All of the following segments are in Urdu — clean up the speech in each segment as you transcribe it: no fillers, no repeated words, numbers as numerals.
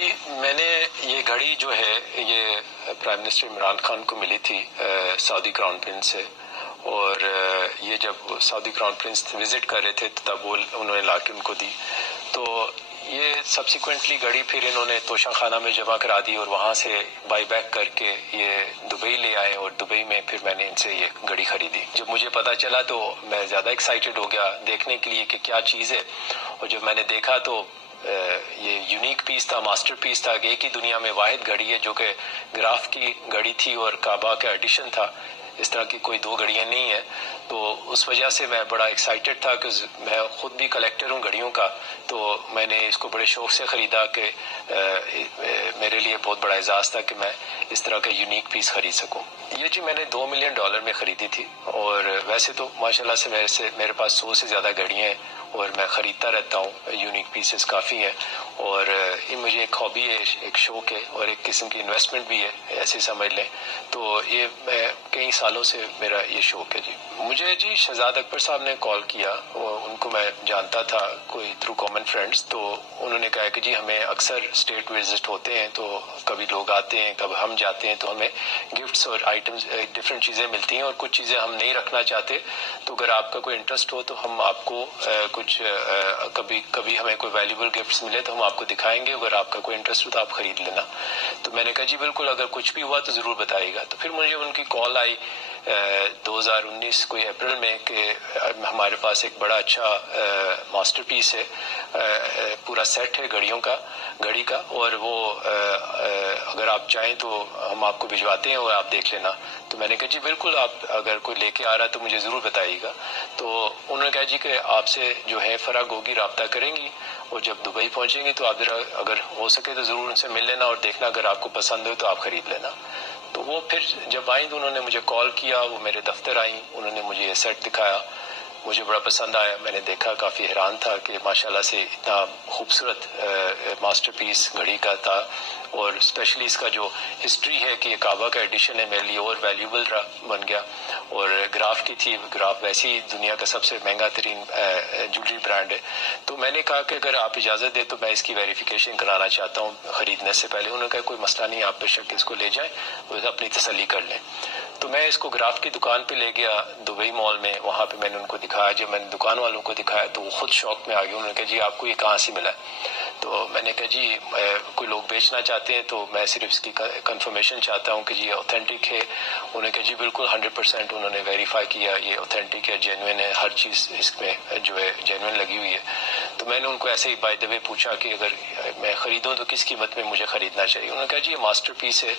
جی میں نے یہ گھڑی جو ہے یہ پرائم منسٹر عمران خان کو ملی تھی سعودی کراؤن پرنس سے، اور یہ جب سعودی کراؤن پرنس وزٹ کر رہے تھے تب وہ انہوں نے لا کے ان کو دی. تو یہ سبسیکوینٹلی گھڑی پھر انہوں نے توشہ خانہ میں جمع کرا دی اور وہاں سے بائی بیک کر کے یہ دبئی لے آئے، اور دبئی میں پھر میں نے ان سے یہ گھڑی خریدی. جب مجھے پتا چلا تو میں زیادہ ایکسائٹیڈ ہو گیا دیکھنے کے لیے کہ کیا چیز ہے، اور جب میں نے دیکھا تو یہ یونیک پیس تھا، ماسٹر پیس تھا، کہ ایک ہی دنیا میں واحد گھڑی ہے جو کہ گراف کی گھڑی تھی اور کعبہ کا ایڈیشن تھا. اس طرح کی کوئی دو گھڑیاں نہیں ہیں. تو اس وجہ سے میں بڑا ایکسائٹیڈ تھا کہ میں خود بھی کلیکٹر ہوں گھڑیوں کا، تو میں نے اس کو بڑے شوق سے خریدا کہ میرے لیے بہت بڑا اعزاز تھا کہ میں اس طرح کا یونیک پیس خرید سکوں. یہ جی میں نے $2 ملین میں خریدی تھی، اور ویسے تو ماشاءاللہ سے میرے پاس 100 سے زیادہ گھڑیاں ہیں اور میں خریدتا رہتا ہوں. یونیک پیسز کافی ہیں، اور یہ مجھے ایک ہابی ہے، ایک شوق ہے، اور ایک قسم کی انویسٹمنٹ بھی ہے، ایسے سمجھ لیں. تو یہ میں کئی سالوں سے میرا یہ شوق ہے. جی مجھے جی شہزاد اکبر صاحب نے کال کیا، ان کو میں جانتا تھا کوئی تھرو کامن فرینڈز. تو انہوں نے کہا کہ جی ہمیں اکثر اسٹیٹ وزٹ ہوتے ہیں، تو کبھی لوگ آتے ہیں کبھی ہم جاتے ہیں، تو ہمیں گفٹس اور آئٹمز ڈفرینٹ چیزیں ملتی ہیں، اور کچھ چیزیں ہم نہیں رکھنا چاہتے. تو اگر آپ کا کوئی انٹرسٹ ہو تو ہم آپ کو کچھ کبھی ہمیں کوئی ویلیبل گفٹس ملے تو ہم آپ کو دکھائیں گے، اگر آپ کا کوئی انٹرسٹ ہو تو آپ خرید لینا. تو میں نے کہا جی بالکل، اگر کچھ بھی ہوا تو ضرور بتائیے گا. تو پھر مجھے ان کی کال آئی 2019 کوئی اپریل میں کہ ہمارے پاس ایک بڑا اچھا ماسٹر پیس ہے، پورا سیٹ ہے گھڑی کا، اور وہ اگر آپ چاہیں تو ہم آپ کو بھجواتے ہیں اور آپ دیکھ لینا. تو میں نے کہا جی بالکل، آپ اگر کوئی لے کے آ رہا تو مجھے ضرور بتائیے گا. تو انہوں نے کہا جی کہ آپ سے جو ہے فرق ہوگی، رابطہ کریں گی، اور جب دبئی پہنچیں گی تو آپ ذرا اگر ہو سکے تو ضرور ان سے مل لینا اور دیکھنا، اگر آپ کو پسند ہو تو آپ خرید لینا. تو وہ پھر جب آئیں تو انہوں نے مجھے کال کیا، وہ میرے دفتر آئیں، انہوں نے مجھے یہ سیٹ دکھایا، مجھے بڑا پسند آیا. میں نے دیکھا، کافی حیران تھا کہ ماشاءاللہ سے اتنا خوبصورت ماسٹر پیس گھڑی کا تھا، اور اسپیشلی اس کا جو ہسٹری ہے کہ یہ کعبہ کا ایڈیشن ہے، میرے لیے اور ویلیوبل بن گیا. اور گراف کی تھی، گراف ویسے ہی دنیا کا سب سے مہنگا ترین جویلری برانڈ ہے. تو میں نے کہا کہ اگر آپ اجازت دیں تو میں اس کی ویریفیکیشن کرانا چاہتا ہوں خریدنے سے پہلے. انہوں نے کہا کوئی مسئلہ نہیں، آپ بے شک اس کو لے جائیں اور اپنی تسلی کر لیں. تو میں اس کو گراف کی دکان پہ لے گیا دبئی مال میں، وہاں پہ میں نے ان کو دکھایا. جب میں نے دکان والوں کو دکھایا تو وہ خود شوق میں آ گئے. انہوں نے کہا جی آپ کو یہ کہاں سے ملا؟ تو میں نے کہا جی کوئی لوگ بیچنا چاہتے ہیں تو میں صرف اس کی کنفرمیشن چاہتا ہوں کہ جی یہ اوتھینٹک ہے. انہوں نے کہا جی بالکل 100% انہوں نے ویریفائی کیا، یہ اوتھینٹک ہے، جینوئن ہے، ہر چیز اس میں جو ہے جینوئن لگی ہوئی ہے. تو میں نے ان کو ایسے ہی بائی دا وے پوچھا کہ اگر میں خریدوں تو کس قیمت میں مجھے خریدنا چاہیے. انہوں نے کہا جی یہ ماسٹر پیس ہے،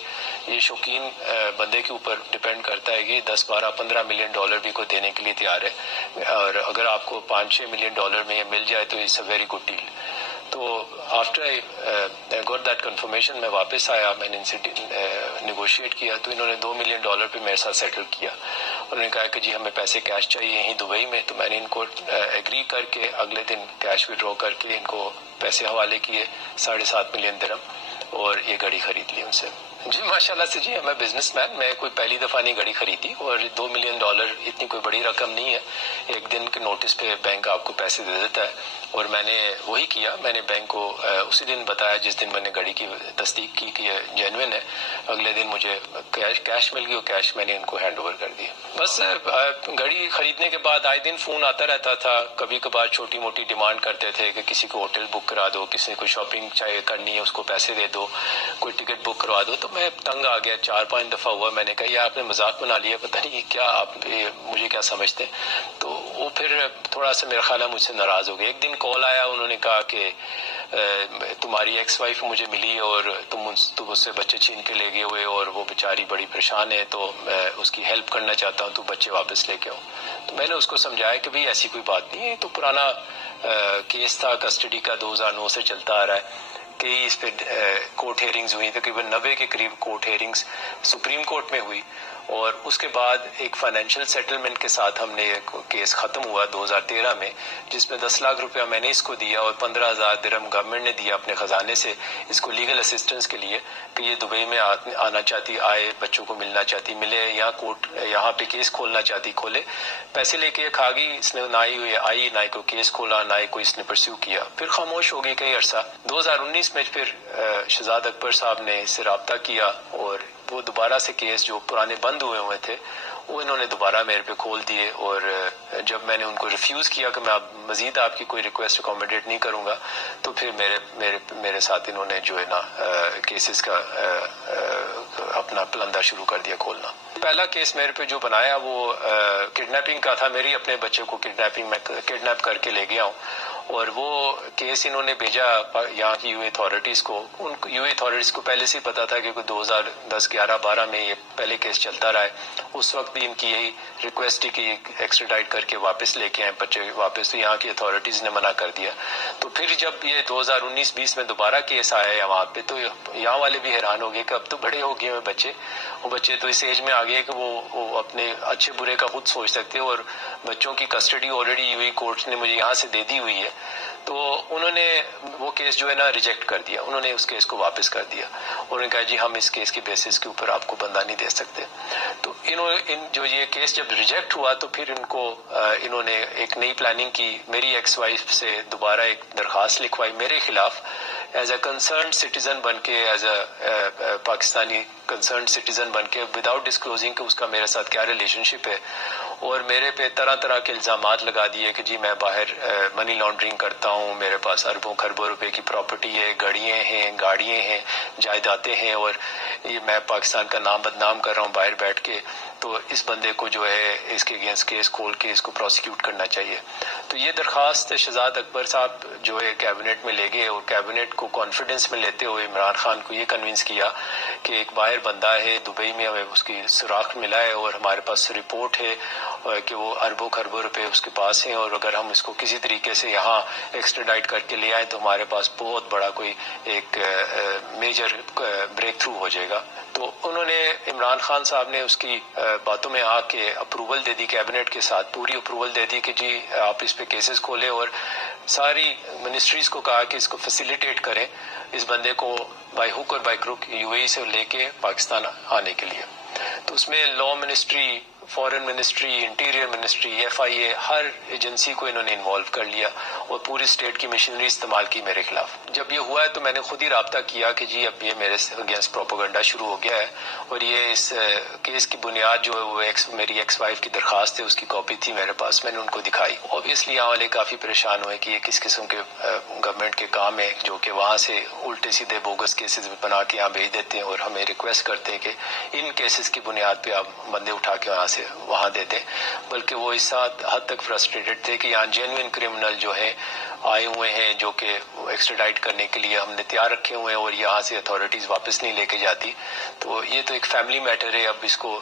یہ شوقین بندے کے اوپر ڈپینڈ کرتا ہے کہ 10 12 15 ملین ڈالر بھی کوئی دینے کے لیے تیار ہے، اور اگر آپ کو 5 6 ملین ڈالر میں یہ مل جائے تو it's a very good deal. تو after I got that confirmation میں واپس آیا، میں نے ان سے نیگوشیٹ کیا، تو انہوں نے $2 ملین پہ میرے ساتھ سیٹل کیا. انہوں نے کہا کہ جی ہمیں پیسے کیش چاہیے یہیں دبئی میں. تو میں نے ان کو ایگری کر کے اگلے دن کیش وڈرا کر کے ان کو پیسے حوالے کیے 7.5 ملین درہم، اور یہ گھڑی خرید لی ان سے. جی ماشاءاللہ سے جی میں بزنس مین، میں کوئی پہلی دفعہ نہیں گھڑی خریدی، اور $2 ملین اتنی کوئی بڑی رقم نہیں ہے. ایک دن کے نوٹس پہ بینک آپ کو پیسے دے دیتا ہے، اور میں نے وہی کیا. میں نے بینک کو اسی دن بتایا جس دن میں نے گھڑی کی تصدیق کی کہ یہ جینوئن ہے. اگلے دن مجھے کیش مل گئی، اور کیش میں نے ان کو ہینڈ اوور کر دیا. بس گھڑی خریدنے کے بعد آئے دن فون آتا رہتا تھا. کبھی کبھار چھوٹی موٹی ڈیمانڈ کرتے تھے کہ کسی کو ہوٹل بک کرا دو، کسی نے کوئی شاپنگ چاہیے کرنی ہے اس کو پیسے دے دو، کوئی ٹکٹ بک کروا دو. تو میں تنگ آ گیا، 4 5 دفعہ ہوا. میں نے کہا یار آپ نے مذاق بنا لیا، پتہ نہیں کیا آپ مجھے کیا سمجھتے. تو وہ پھر تھوڑا سا میرا خیال ہے مجھ سے ناراض ہو گئے. ایک دن کال آیا، انہوں نے کہا کہ تمہاری ایکس وائف مجھے ملی اور تم اس سے بچے چھین کے لے گئے ہوئے، اور وہ بیچاری بڑی پریشان ہے، تو میں اس کی ہیلپ کرنا چاہتا ہوں، تو بچے واپس لے کے آؤ. تو میں نے اس کو سمجھایا کہ بھئی ایسی کوئی بات نہیں ہے، تو پرانا کیس تھا کسٹڈی کا، 2009 سے چلتا آ رہا ہے. کئی اس پہ کورٹ ہیئرنگز ہوئی، تقریباً 90 کے قریب کورٹ ہیئرنگز سپریم کورٹ میں ہوئی، اور اس کے بعد ایک فائنینشیل سیٹلمنٹ کے ساتھ ہم نے کیس ختم ہوا 2013 میں، جس میں 10 لاکھ روپیہ میں نے اس کو دیا اور 15,000 درہم گورنمنٹ نے دیا اپنے خزانے سے اس کو لیگل اسسٹنس کے لیے کہ یہ دبئی میں آنا چاہتی آئے، بچوں کو ملنا چاہتی ملے، یا کورٹ یہاں پہ کیس کھولنا چاہتی کھولے. پیسے لے کے کھا گئی، اس نے نہ ہی آئی، نہ ہی کوئی کیس کھولا، نہ ہی کوئی اس نے پرسیو کیا. پھر خاموش ہو گئی کئی عرصہ. 2019 میں پھر شہزاد اکبر صاحب نے اس سے رابطہ کیا اور وہ دوبارہ سے کیس جو پرانے بند ہوئے تھے وہ انہوں نے دوبارہ میرے پہ کھول دیے. اور جب میں نے ان کو ریفیوز کیا کہ میں مزید آپ کی کوئی ریکویسٹ اکوموڈیٹ نہیں کروں گا، تو پھر میرے ساتھ انہوں نے جو ہے نا کیسز کا اپنا پلندہ شروع کر دیا کھولنا. پہلا کیس میرے پہ جو بنایا وہ کڈنیپنگ کا تھا. میری اپنے بچے کو کڈنیپ کر کے لے گیا ہوں، اور وہ کیس انہوں نے بھیجا یہاں کی یو اتھارٹیز کو. ان یو اتھارٹیز کو پہلے سے پتا تھا کہ 2010 11 12 میں یہ پہلے کیس چلتا رہا ہے. اس وقت بھی ان کی یہی ریکویسٹ تھی کہ ایکسٹریڈائٹ کر کے واپس لے کے آئیں بچے واپس، تو یہاں کی اتھارٹیز نے منع کر دیا. تو پھر جب یہ 2019-20 میں دوبارہ کیس آیا وہاں پہ، تو یہاں والے بھی حیران ہو گئے کہ اب تو بڑے ہو گئے ہیں بچے، وہ بچے تو اس ایج میں آ گئے کہ وہ اپنے اچھے برے کا خود سوچ سکتے ہیں، اور بچوں کی custody already you a court نے مجھے یہاں سے دے دی ہوئی ہے. تو انہوں نے وہ کیس جو ہے نا ریجیکٹ کر دیا، انہوں نے اس کیس کو واپس کر دیا. انہوں نے کہا جی ہم اس کیس کے بیسس کے اوپر آپ کو بندہ نہیں دے سکتے. تو جو یہ کیس جب ریجیکٹ ہوا تو پھر انہوں نے ایک نئی پلاننگ کی. میری ایکس وائف سے دوبارہ ایک درخواست لکھوائی میرے خلاف ایز اے کنسرنڈ سٹیزن بن کے، as a Pakistani concerned citizen بن کے، وداؤٹ ڈسکلوزنگ کہ اس کا میرے ساتھ کیا ریلیشن شپ ہے. اور میرے پہ طرح طرح کے الزامات لگا دیے کہ جی میں باہر منی لانڈرنگ کرتا ہوں، میرے پاس اربوں خربوں روپے کی پراپرٹی ہے، گاڑیاں ہیں، جائیدادیں ہیں، اور یہ میں پاکستان کا نام بدنام کر رہا ہوں باہر بیٹھ کے. تو اس بندے کو جو ہے اس کے اگینسٹ کیس کھول کے اس کو پروسیکیوٹ کرنا چاہیے. تو یہ درخواست شہزاد اکبر صاحب جو ہے کیبنٹ میں لے گئے، اور کیبنٹ کو کانفیڈنس میں لیتے ہوئے عمران خان کو یہ کنونس کیا کہ ایک باہر بندہ ہے دبئی میں، ہمیں اس کی سراغ ملا ہے اور ہمارے پاس رپورٹ ہے کہ وہ اربوں خربوں روپے اس کے پاس ہیں، اور اگر ہم اس کو کسی طریقے سے یہاں ایکسٹریڈائٹ کر کے لے آئیں تو ہمارے پاس بہت بڑا کوئی ایک میجر بریک تھرو ہو جائے گا. تو انہوں نے عمران خان صاحب نے اس کی باتوں میں آ کے اپروول دے دی، کیبنٹ کے ساتھ پوری اپروول دے دی کہ جی آپ اس پہ کیسز کھولیں، اور ساری منسٹریز کو کہا کہ اس کو فیسیلیٹیٹ کریں اس بندے کو بائی ہک اور بائی کروک یو اے سے لے کے پاکستان آنے کے لیے. تو اس میں law ministry, foreign ministry, interior ministry, F I A, ہر ایجنسی کو انہوں نے انوالو کر لیا اور پوری اسٹیٹ کی مشینری استعمال کی میرے خلاف. جب یہ ہوا ہے تو میں نے خود ہی رابطہ کیا کہ جی اب یہ میرے اگینسٹ پروپیگنڈا شروع ہو گیا ہے، اور یہ اس کیس کی بنیاد جو ہے وہ میری ایکس وائف کی درخواست ہے، اس کی کاپی تھی میرے پاس، میں نے ان کو دکھائی. اوبیسلی یہاں والے کافی پریشان ہوئے کہ یہ کس قسم کے گورنمنٹ کے کام ہے جو کہ وہاں سے الٹے سیدھے بوگس کیسز بنا کے یہاں بھیج دیتے ہیں، اور ہمیں ریکویسٹ کرتے ہیں کہ ان کیسز کی بنیاد پہ آپ بندے اٹھا کے وہاں دے دیں. بلکہ وہ اس حد تک فرسٹریٹڈ تھے کہ یہاں جینوئن کرمنل جو ہیں آئے ہوئے ہیں جو کہ ایکسٹریڈائٹ کرنے کے لیے ہم نے تیار رکھے ہوئے ہیں، اور یہاں سے اتھارٹیز واپس نہیں لے کے جاتی. تو یہ تو ایک فیملی میٹر ہے. اب اس کو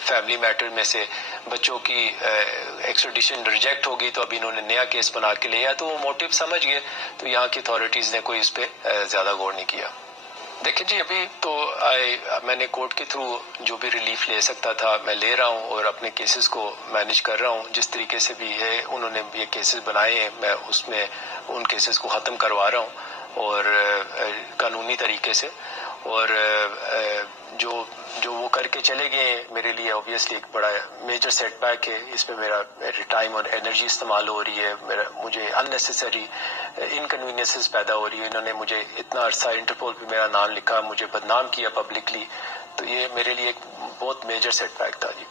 فیملی میٹر میں سے بچوں کی ایکسٹریڈیشن ریجیکٹ ہو گئی تو اب انہوں نے نیا کیس بنا کے لیا، تو وہ موٹیو سمجھ گئے. تو یہاں کی اتھارٹیز نے کوئی اس پہ زیادہ غور نہیں کیا. دیکھیں جی ابھی تو میں نے کورٹ کے تھرو جو بھی ریلیف لے سکتا تھا میں لے رہا ہوں، اور اپنے کیسز کو مینیج کر رہا ہوں جس طریقے سے بھی ہے. انہوں نے یہ کیسز بنائے ہیں، میں اس میں ان کیسز کو ختم کروا رہا ہوں اور قانونی طریقے سے. اور جو وہ کر کے چلے گئے ہیں میرے لیے اوبیسلی ایک بڑا میجر سیٹ بیک ہے. اس میں میرا ٹائم اور انرجی استعمال ہو رہی ہے، مجھے اننیسیسری انکنوینئنسز پیدا ہو رہی ہے. انہوں نے مجھے اتنا عرصہ انٹرپول پہ میرا نام لکھا، مجھے بدنام کیا پبلکلی. تو یہ میرے لیے ایک بہت میجر سیٹ بیک تھا جی.